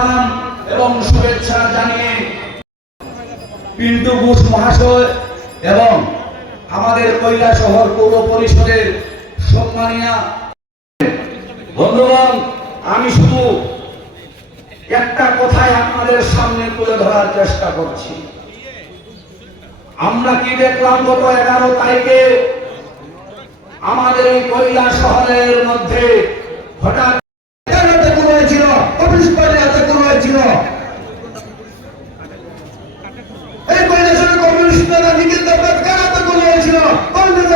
প্রণাম এবং শুভেচ্ছা জানিয়ে পিন্টু ঘোষ মহাশয় এবং আমাদের কৈলা শহর পৌর পরিষদের সম্মানীয় বন্ধুগণ, আমি শুধু একটা কথাই আপনাদের সামনে তুলে ধরার চেষ্টা করছি। আমরা কি দেখলাম গত এগারো তারিখে? আমাদের এই কৈলা শহরের মধ্যে হঠাৎ এগারোতে কোনো হয়েছিল অফিস হাতে কোনো হয়েছিল এই কৈলাসের কমিউনিস্টরা নিখিল দেবনাথ কারাতে কোনো হয়েছিল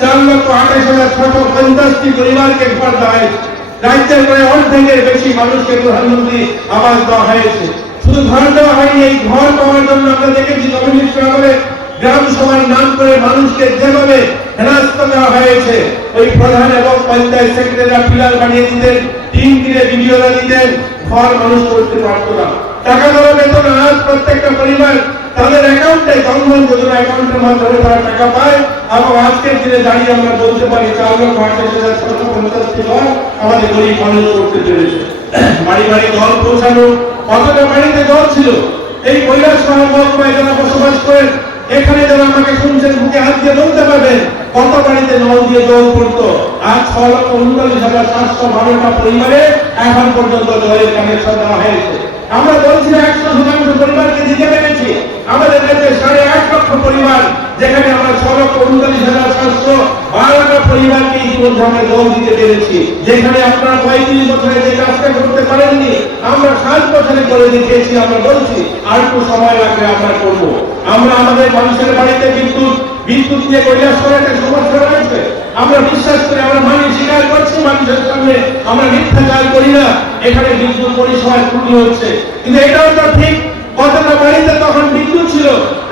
চার লক্ষ আঠাশ হাজার ছশো পঞ্চাশটি পরিবারকে ঘর দেওয়া রাজ্যের প্রায় অর্ধেকের বেশি মানুষকে প্রধানমন্ত্রী আবাস দেওয়া হয়েছে। শুধু ঘর দেওয়া হয়নি, এই ঘর পাওয়ার জন্য আমরা দেখেছি কমিউনিস্ট আমলে গ্রাম সভার নাম করে মানুষকে যেভাবে হেনাস্ত দেওয়া হয়েছে, ওই প্রধান এবং পঞ্চায়েত সেক্রেটারিরা পিলার বানিয়ে দিতেন, তিন দিনে ভিডিওরা দিতেন, ঘর মানুষ করতে পারতো না। টাকা দেওয়া বেতন আজ অ্যাকাউন্টে জনধন যোজনা অ্যাকাউন্টের মাধ্যমে তারা টাকা পায়। এবং আজকের দিনে দাঁড়িয়ে আমরা বলতে পারি, চার লক্ষ আঠাশ হাজার ছশো পঞ্চাশটি ঘর আমাদের গরিব মানুষ করতে পেরেছে বাড়ি বাড়ি জল পৌঁছানো, কতটা বাড়িতে জল ছিল? এই কৈলাস মহকুমায় যারা বসবাস করেন, এখানে যারা আমাকে শুনছেন বুকে হাত দিয়ে বলতে পারবেন, কত বাড়িতে নল দিয়ে জল পড়তো? আজ ছ লক্ষ উনচল্লিশ হাজার সাতশো বারোটা পরিবারে এখন পর্যন্ত জলের কানেকশন দেওয়া হয়েছে। আমরা বলছি একশো শতাংশ পরিবারকে দিতে পেরেছি। আমাদের রাজ্যে সাড়ে আট লক্ষ পরিবার যেখানে আমরা লক্ষ উনচল্লিশ হাজার সাতশো বারোটা পরিবারকে ইতিমধ্যে আমরা জল দিতে পেরেছি। যেখানে আপনারা পঁয়ত্রিশ বছরে যে কাজটা করতে পারেননি, আমরা সাত বছরে করে দেখিয়েছি, আমরা বলছি, আর একটু সময় লাগবে আমরা করব। আমরা আমাদের মানুষের বাড়িতে বিদ্যুৎ বিদ্যুৎ দিয়ে কৈলাস করার একটা সমস্যা রয়েছে। আমরা বিশ্বাস করি, আমরা মানি, স্বীকার করছি মানুষের সামনে, আমরা মিথ্যাচার করি না। এখানে বিদ্যুৎ পরিষেবার ত্রুটি হচ্ছে। কিন্তু এটাও তো ঠিক কতটা বাড়িতে তখন বিদ্যুৎ ছিল।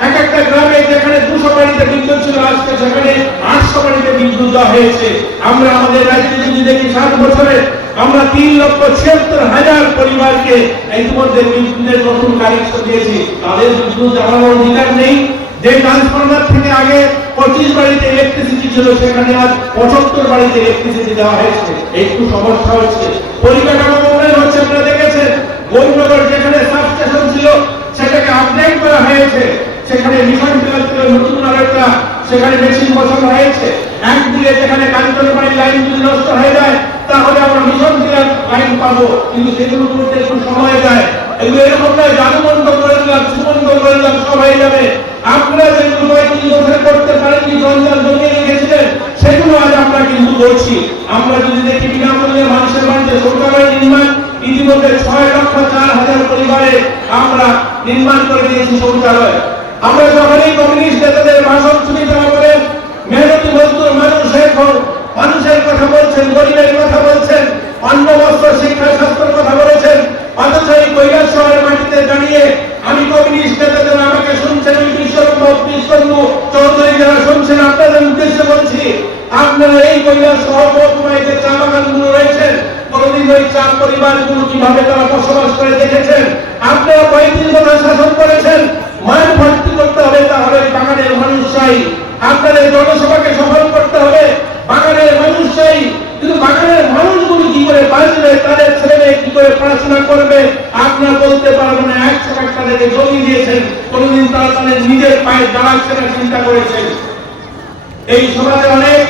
এক একটা গ্রামে যেখানে দুশো বাড়িতে বিদ্যুৎ ছিল, আজকে সেখানে আটশো বাড়িতে বিদ্যুৎ দেওয়া হয়েছে। আমরা আমাদের রাজ্যে যদি দেখি, সাত বছরে আমরা তিন লক্ষ ছিয়াত্তর হাজার পরিবারকে ইতিমধ্যে বিদ্যুতের নতুন কানেকশন দিয়েছি। তাদের বিদ্যুৎ জ্বালানোর অধিকার নেই। যে ট্রান্সফরমার থেকে আগে পঁচিশ বাড়িতে ইলেকট্রিসিটি ছিল, সেখানে আজ পঁচাত্তর বাড়িতে ইলেকট্রিসিটি দেওয়া হয়েছে। একটু সমস্যা হচ্ছে। পরিকাঠামো উন্নয়ন হচ্ছে আপনারা দেখেছেন গৌরনগর যেখানে সাবস্টেশন ছিল সেটাকে আপডেট করা হয়েছে, সেখানে নতুন আরেকটা সেখানে মেশিন বসানো হয়েছে। একদিকে যেখানে কাঞ্চনবাড়ির লাইন যদি নষ্ট হয়ে যায়, তাহলে আমরা মিশন বিলার লাইন পাবো। কিন্তু সেগুলো করতে একটু সময় যায়। যদি দেখি বিনামূল্যে মানুষের বাড়িতে আমরা নির্মাণ করে দিয়েছি শৌচালয়। আমরা যখনই কমিউনিস্ট নেতাদের ভাষণ শুনি, তারা বলেন মেহনতি মজদুর মানুষ এখন মানুষের কথা বলছেন, গরিবের কথা বলছেন অন্ন বস্ত্র শিক্ষা, স্বাস্থ্যের কথা বলেছেন। অথচ এই কৈলাস শহরের মাটিতে দাঁড়িয়ে আমি কমিউনিস্ট নেতাদের আমাকে শুনছেন বিশ্বরূপ বিশ্বরূপ চৌধুরী যারা শুনছেন, আপনাদের উদ্দেশ্যে বলছি, আপনারা এই কৈলাস শহর মহকুমায় যে চা বাগানগুলো রয়েছেন কোনদিন ওই চা পরিবারগুলো কীভাবে তারা বসবাস করে দেখেছেন আপনারা পঁয়ত্রিশ বছর শাসন করেছেন মান ভর্তি করতে হবে তাহলে বাগানের মানুষ চাই আপনাদের জনসভাকে সফল করতে হবে বাগানের মানুষ চাই কিন্তু বাগানের মানুষগুলো কি করে বাঁচবে তাদের ছেলে মেয়ে কি করে পড়াশোনা করবে আপনারা বলতে পারবেন না একশো টাকা তাদেরকে জমি দিয়েছেন, কোনোদিন তারা তাদের নিজের পায়ে দাঁড়াচ্ছে না চিন্তা করেছেন। এই সমাজে অনেক